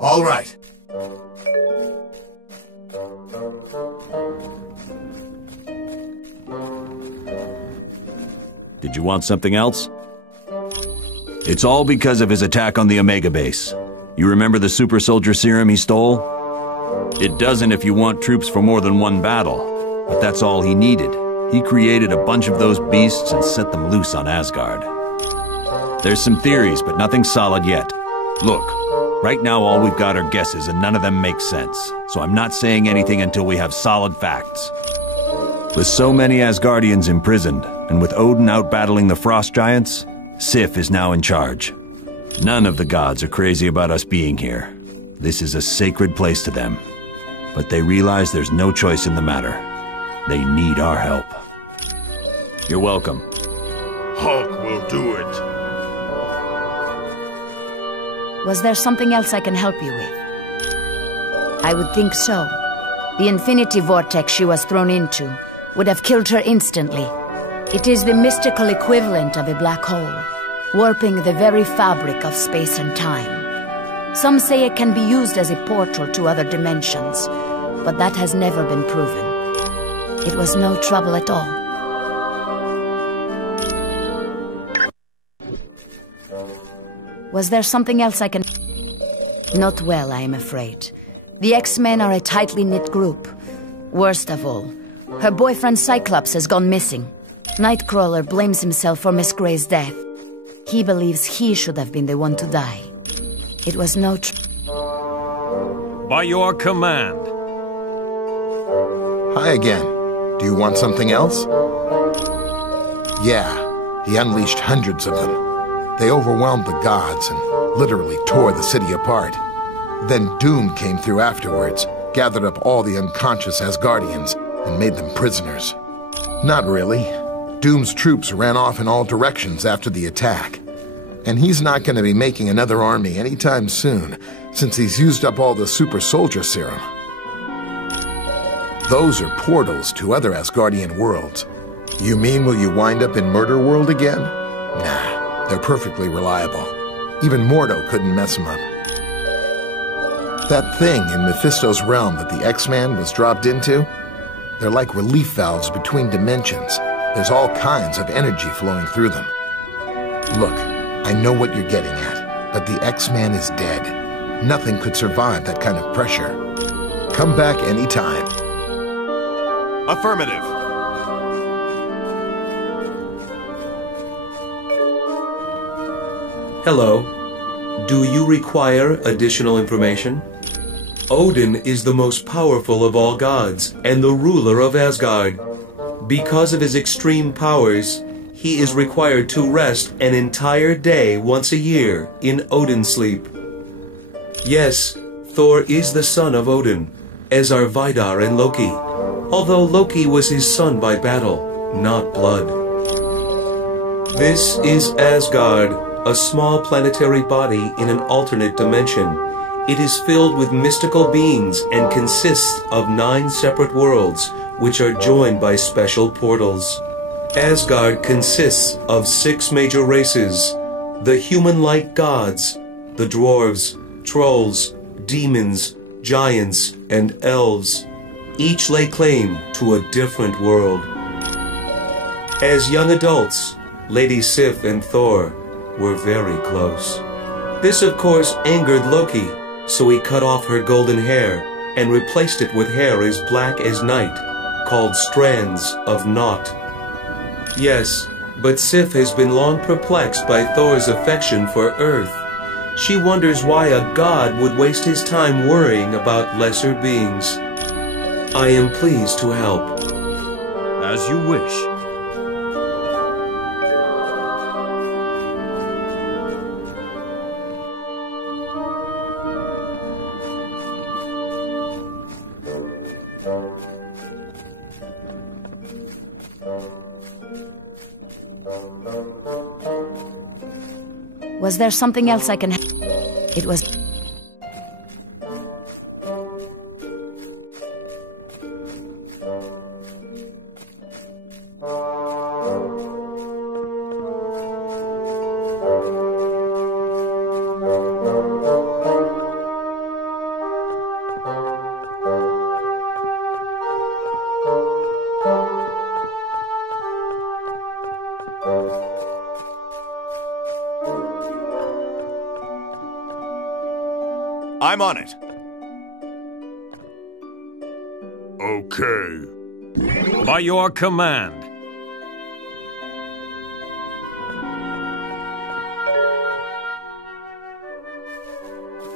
All right. Did you want something else? It's all because of his attack on the Omega base. You remember the super soldier serum he stole? It doesn't if you want troops for more than one battle, but that's all he needed. He created a bunch of those beasts and set them loose on Asgard. There's some theories, but nothing solid yet. Look, right now all we've got are guesses and none of them make sense, so I'm not saying anything until we have solid facts. With so many Asgardians imprisoned, and with Odin out battling the frost giants, Sif is now in charge. None of the gods are crazy about us being here. This is a sacred place to them. But they realize there's no choice in the matter. They need our help. You're welcome. Hulk will do it. Was there something else I can help you with? I would think so. The infinity vortex she was thrown into would have killed her instantly. It is the mystical equivalent of a black hole, warping the very fabric of space and time. Some say it can be used as a portal to other dimensions, but that has never been proven. It was no trouble at all. Was there something else I can... Not well, I am afraid. The X-Men are a tightly knit group. Worst of all, her boyfriend Cyclops has gone missing. Nightcrawler blames himself for Miss Gray's death. He believes he should have been the one to die. It was no By your command. Hi again. Do you want something else? Yeah, he unleashed hundreds of them. They overwhelmed the gods and literally tore the city apart. Then Doom came through afterwards, gathered up all the unconscious Asgardians, and made them prisoners. Not really. Doom's troops ran off in all directions after the attack. And he's not going to be making another army anytime soon, since he's used up all the super soldier serum. Those are portals to other Asgardian worlds. You mean will you wind up in Murder World again? Nah, they're perfectly reliable. Even Mordo couldn't mess them up. That thing in Mephisto's realm that the X-Man was dropped into? They're like relief valves between dimensions. There's all kinds of energy flowing through them. Look, I know what you're getting at, but the X-Man is dead. Nothing could survive that kind of pressure. Come back anytime. Affirmative. Hello. Do you require additional information? Odin is the most powerful of all gods and the ruler of Asgard. Because of his extreme powers, he is required to rest an entire day once a year in Odin sleep. Yes, Thor is the son of Odin, as are Vidar and Loki, although Loki was his son by battle, not blood. This is Asgard, a small planetary body in an alternate dimension. It is filled with mystical beings and consists of 9 separate worlds, which are joined by special portals. Asgard consists of 6 major races: the human-like gods, the dwarves, trolls, demons, giants, and elves. Each lay claim to a different world. As young adults, Lady Sif and Thor were very close. This, of course, angered Loki, so he cut off her golden hair and replaced it with hair as black as night, called strands of Naught. Yes, but Sif has been long perplexed by Thor's affection for Earth. She wonders why a god would waste his time worrying about lesser beings. I am pleased to help. As you wish. Was there something else I can... It was... I'm on it. Okay. By your command.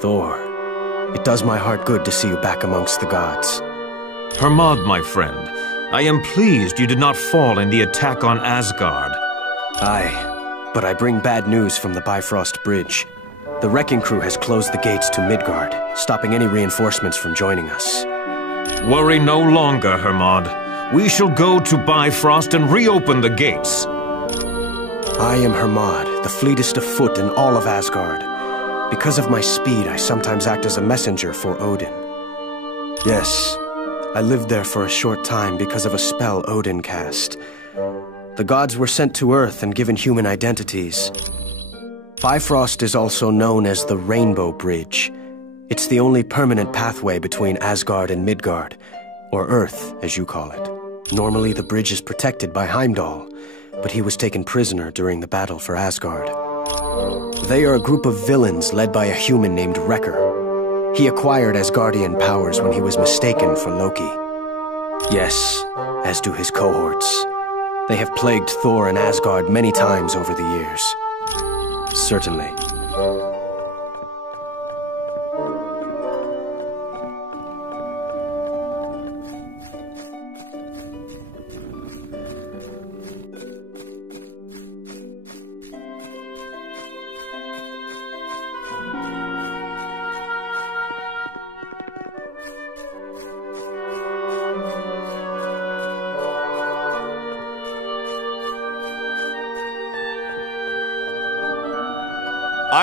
Thor, it does my heart good to see you back amongst the gods. Hermod, my friend, I am pleased you did not fall in the attack on Asgard. Aye, but I bring bad news from the Bifrost Bridge. The wrecking crew has closed the gates to Midgard, stopping any reinforcements from joining us. Worry no longer, Hermod. We shall go to Bifrost and reopen the gates. I am Hermod, the fleetest of foot in all of Asgard. Because of my speed, I sometimes act as a messenger for Odin. Yes, I lived there for a short time because of a spell Odin cast. The gods were sent to Earth and given human identities. Bifrost is also known as the Rainbow Bridge. It's the only permanent pathway between Asgard and Midgard, or Earth, as you call it. Normally, the bridge is protected by Heimdall, but he was taken prisoner during the battle for Asgard. They are a group of villains led by a human named Wrecker. He acquired Asgardian powers when he was mistaken for Loki. Yes, as do his cohorts. They have plagued Thor and Asgard many times over the years. Certainly.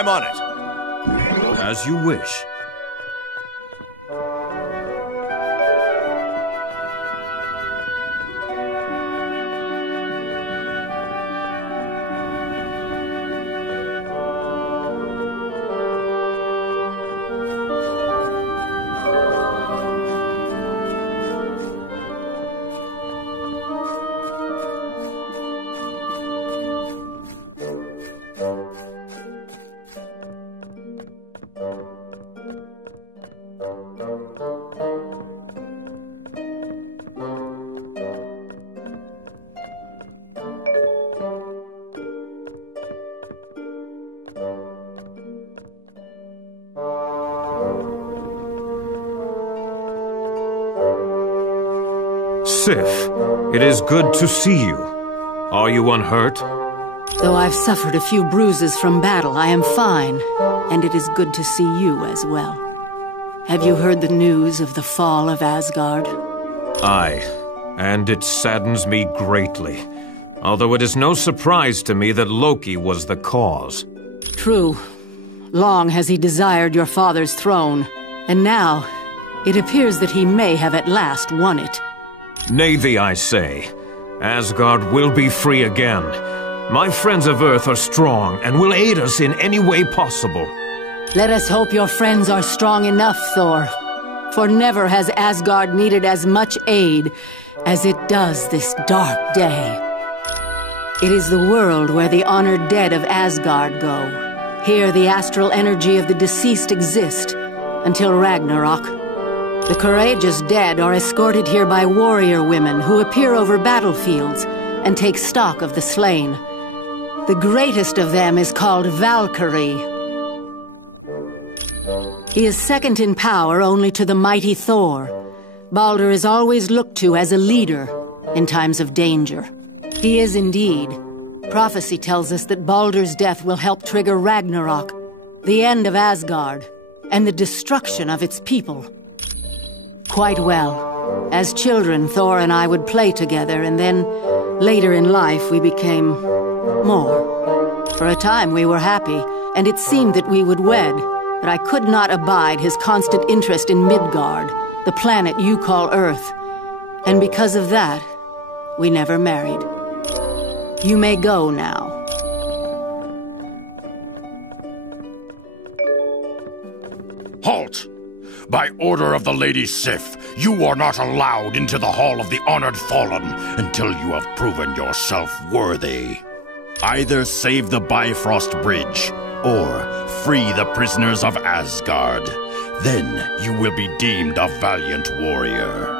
I'm on it. As you wish. Sif, it is good to see you. Are you unhurt? Though I've suffered a few bruises from battle, I am fine, and it is good to see you as well. Have you heard the news of the fall of Asgard? Aye, and it saddens me greatly. Although it is no surprise to me that Loki was the cause. True. Long has he desired your father's throne, and now it appears that he may have at last won it. Nay thee, I say. Asgard will be free again. My friends of Earth are strong and will aid us in any way possible. Let us hope your friends are strong enough, Thor. For never has Asgard needed as much aid as it does this dark day. It is the world where the honored dead of Asgard go. Here the astral energy of the deceased exist until Ragnarok. The courageous dead are escorted here by warrior women who appear over battlefields and take stock of the slain. The greatest of them is called Valkyrie. He is second in power only to the mighty Thor. Baldur is always looked to as a leader in times of danger. He is indeed. Prophecy tells us that Baldur's death will help trigger Ragnarok, the end of Asgard, and the destruction of its people. Quite well. As children, Thor and I would play together, and then, later in life, we became more. For a time we were happy, and it seemed that we would wed, but I could not abide his constant interest in Midgard, the planet you call Earth. And because of that, we never married. You may go now. Halt! By order of the Lady Sif, you are not allowed into the Hall of the Honored Fallen until you have proven yourself worthy. Either save the Bifrost Bridge, or free the prisoners of Asgard. Then you will be deemed a valiant warrior.